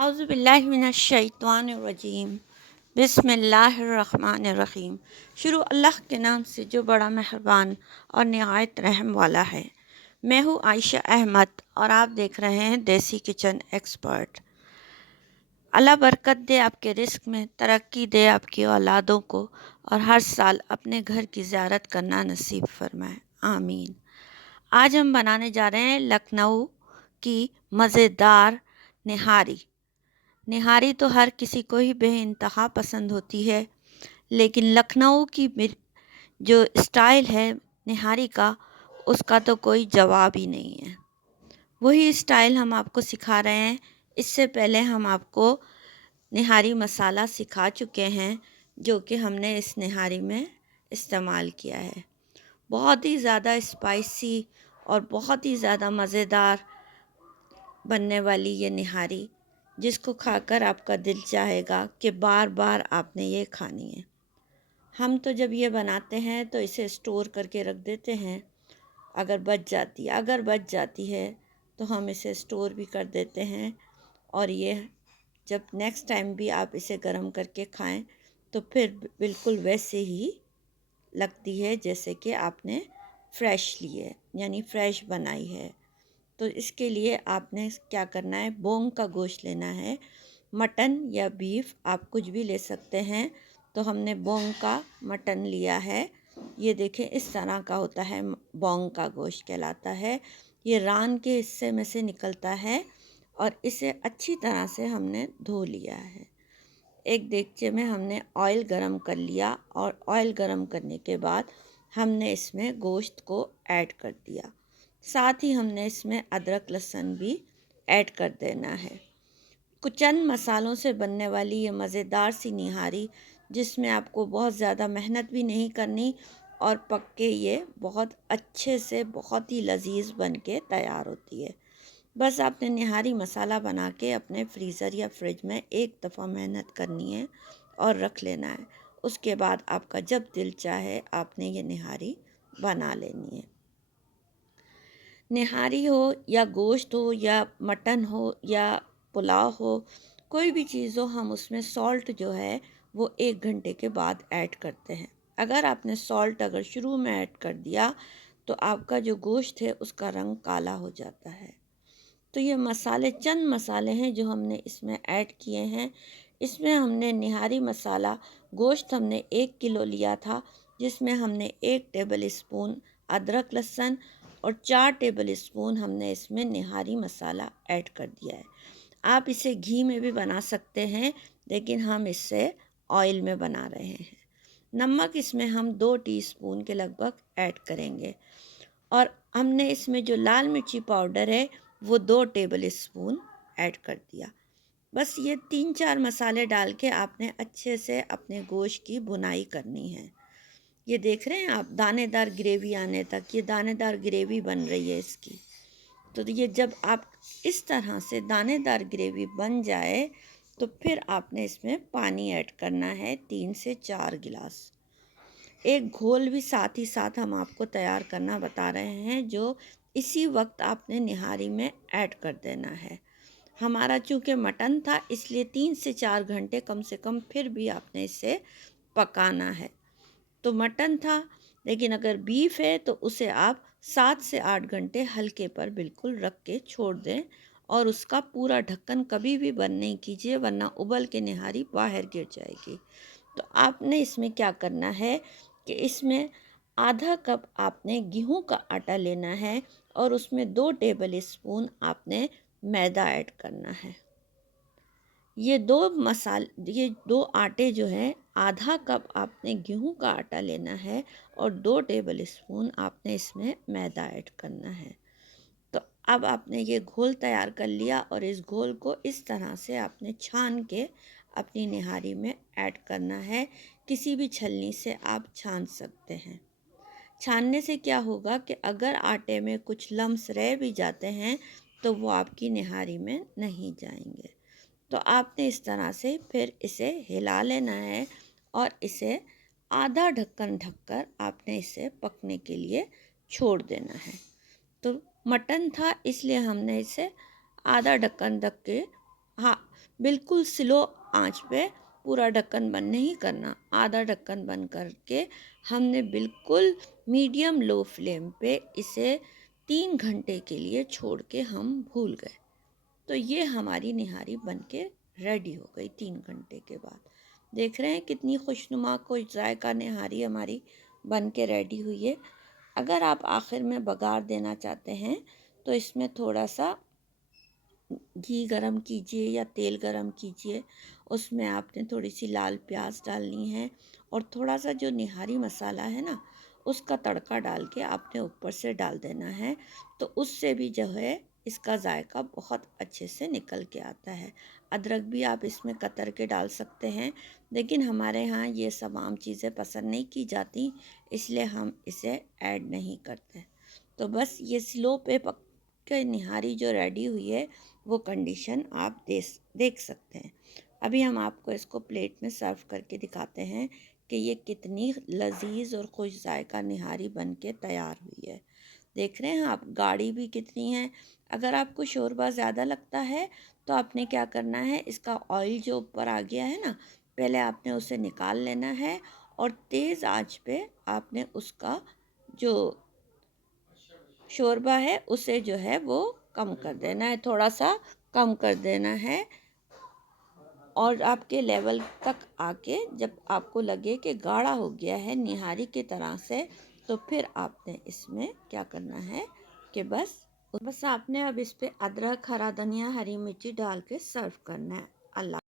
औज़ुबिल्लाहिमिनश्शैतानिर्रजीम बिस्मिल्लाहिर्रहमानिर्रहीम। शुरू अल्लाह के नाम से जो बड़ा मेहरबान और निहायत रहम वाला है। मैं हूँ आयशा अहमद और आप देख रहे हैं देसी किचन एक्सपर्ट। अल्लाह बरकत दे आपके रिस्क में, तरक्की दे आपकी औलादों को और हर साल अपने घर की ज़ियारत करना नसीब फरमाए, आमीन। आज हम बनाने जा रहे हैं लखनऊ की मज़ेदार निहारी। निहारी तो हर किसी को ही बेइंतहा पसंद होती है, लेकिन लखनऊ की जो स्टाइल है निहारी का, उसका तो कोई जवाब ही नहीं है। वही स्टाइल हम आपको सिखा रहे हैं। इससे पहले हम आपको निहारी मसाला सिखा चुके हैं, जो कि हमने इस निहारी में इस्तेमाल किया है। बहुत ही ज़्यादा स्पाइसी और बहुत ही ज़्यादा मज़ेदार बनने वाली ये निहारी, जिसको खाकर आपका दिल चाहेगा कि बार बार आपने ये खानी है। हम तो जब ये बनाते हैं तो इसे स्टोर करके रख देते हैं। अगर बच जाती है तो हम इसे स्टोर भी कर देते हैं, और ये जब नेक्स्ट टाइम भी आप इसे गर्म करके खाएं तो फिर बिल्कुल वैसे ही लगती है जैसे कि आपने फ्रेश ली है, यानी फ्रेश बनाई है। तो इसके लिए आपने क्या करना है, बोंग का गोश्त लेना है। मटन या बीफ आप कुछ भी ले सकते हैं। तो हमने बोंग का मटन लिया है। ये देखें, इस तरह का होता है, बोंग का गोश्त कहलाता है। ये रान के हिस्से में से निकलता है और इसे अच्छी तरह से हमने धो लिया है। एक देगचे में हमने ऑयल गरम कर लिया और ऑयल गरम करने के बाद हमने इसमें गोश्त को ऐड कर दिया। साथ ही हमने इसमें अदरक लहसुन भी ऐड कर देना है। कुछ चंद मसालों से बनने वाली ये मज़ेदार सी निहारी, जिसमें आपको बहुत ज़्यादा मेहनत भी नहीं करनी, और पक के ये बहुत अच्छे से बहुत ही लजीज बन के तैयार होती है। बस आपने निहारी मसाला बना के अपने फ्रीज़र या फ्रिज में एक दफ़ा मेहनत करनी है और रख लेना है। उसके बाद आपका जब दिल चाहे आपने ये निहारी बना लेनी है। निहारी हो या गोश्त हो या मटन हो या पुलाव हो, कोई भी चीज़ हो, हम उसमें सॉल्ट जो है वो 1 घंटे के बाद ऐड करते हैं। अगर आपने सॉल्ट अगर शुरू में ऐड कर दिया तो आपका जो गोश्त है उसका रंग काला हो जाता है। तो ये मसाले, चंद मसाले हैं जो हमने इसमें ऐड किए हैं। इसमें हमने निहारी मसाला, गोश्त हमने 1 किलो लिया था, जिसमें हमने 1 टेबल स्पून अदरक लहसुन और 4 टेबल स्पून हमने इसमें निहारी मसाला ऐड कर दिया है। आप इसे घी में भी बना सकते हैं, लेकिन हम इससे ऑयल में बना रहे हैं। नमक इसमें हम 2 टीस्पून के लगभग ऐड करेंगे, और हमने इसमें जो लाल मिर्ची पाउडर है वो 2 टेबल स्पून ऐड कर दिया। बस ये 3-4 मसाले डाल के आपने अच्छे से अपने गोश्त की भुनाई करनी है। ये देख रहे हैं आप, दानेदार ग्रेवी आने तक, ये दानेदार ग्रेवी बन रही है इसकी। तो ये जब आप इस तरह से दानेदार ग्रेवी बन जाए तो फिर आपने इसमें पानी ऐड करना है, 3 से 4 गिलास। एक घोल भी साथ ही साथ हम आपको तैयार करना बता रहे हैं, जो इसी वक्त आपने निहारी में ऐड कर देना है। हमारा चूँकि मटन था, इसलिए 3 से 4 घंटे कम से कम फिर भी आपने इसे पकाना है। तो मटन था, लेकिन अगर बीफ है तो उसे आप 7 से 8 घंटे हल्के पर बिल्कुल रख के छोड़ दें, और उसका पूरा ढक्कन कभी भी बंद नहीं कीजिए, वरना उबल के निहारी बाहर गिर जाएगी। तो आपने इसमें क्या करना है कि इसमें आधा कप आपने गेहूं का आटा लेना है, और उसमें 2 टेबल स्पून आपने मैदा ऐड करना है। ये दो आटे जो हैं, आधा कप आपने गेहूं का आटा लेना है और 2 टेबल स्पून आपने इसमें मैदा ऐड करना है। तो अब आपने ये घोल तैयार कर लिया, और इस घोल को इस तरह से आपने छान के अपनी निहारी में ऐड करना है। किसी भी छलनी से आप छान सकते हैं। छानने से क्या होगा कि अगर आटे में कुछ लम्स रह भी जाते हैं तो वो आपकी निहारी में नहीं जाएंगे। तो आपने इस तरह से फिर इसे हिला लेना है, और इसे आधा ढक्कन ढककर आपने इसे पकने के लिए छोड़ देना है। तो मटन था, इसलिए हमने इसे आधा ढक्कन ढक के हाँ, बिल्कुल स्लो आंच पे पूरा ढक्कन बंद नहीं करना, आधा ढक्कन बंद करके हमने बिल्कुल मीडियम लो फ्लेम पे इसे 3 घंटे के लिए छोड़ के हम भूल गए। तो ये हमारी निहारी बन के रेडी हो गई 3 घंटे के बाद। देख रहे हैं कितनी खुशनुमा खुश जायका निहारी हमारी बन के रेडी हुई है। अगर आप आखिर में बघार देना चाहते हैं तो इसमें थोड़ा सा घी गरम कीजिए या तेल गरम कीजिए, उसमें आपने थोड़ी सी लाल प्याज डालनी है और थोड़ा सा जो निहारी मसाला है ना, उसका तड़का डाल के आपने ऊपर से डाल देना है। तो उससे भी जो है इसका जायका बहुत अच्छे से निकल के आता है। अदरक भी आप इसमें कतर के डाल सकते हैं, लेकिन हमारे यहाँ ये सब आम चीज़ें पसंद नहीं की जाती, इसलिए हम इसे ऐड नहीं करते। तो बस ये स्लो पे पक के निहारी जो रेडी हुई है वो कंडीशन आप देख सकते हैं। अभी हम आपको इसको प्लेट में सर्व करके दिखाते हैं कि ये कितनी लजीज और खुश जायका निहारी बन के तैयार हुई है। देख रहे हैं आप, गाढ़ी भी कितनी है। अगर आपको शोरबा ज़्यादा लगता है तो आपने क्या करना है, इसका ऑयल जो ऊपर आ गया है ना, पहले आपने उसे निकाल लेना है और तेज़ आंच पे आपने उसका जो शोरबा है उसे जो है वो कम कर देना है, थोड़ा सा कम कर देना है। और आपके लेवल तक आके जब आपको लगे कि गाढ़ा हो गया है निहारी की तरह से, तो फिर आपने इसमें क्या करना है कि बस आपने अब इस पे अदरक, हरा धनिया, हरी मिर्ची डाल के सर्व करना है। अल्लाह।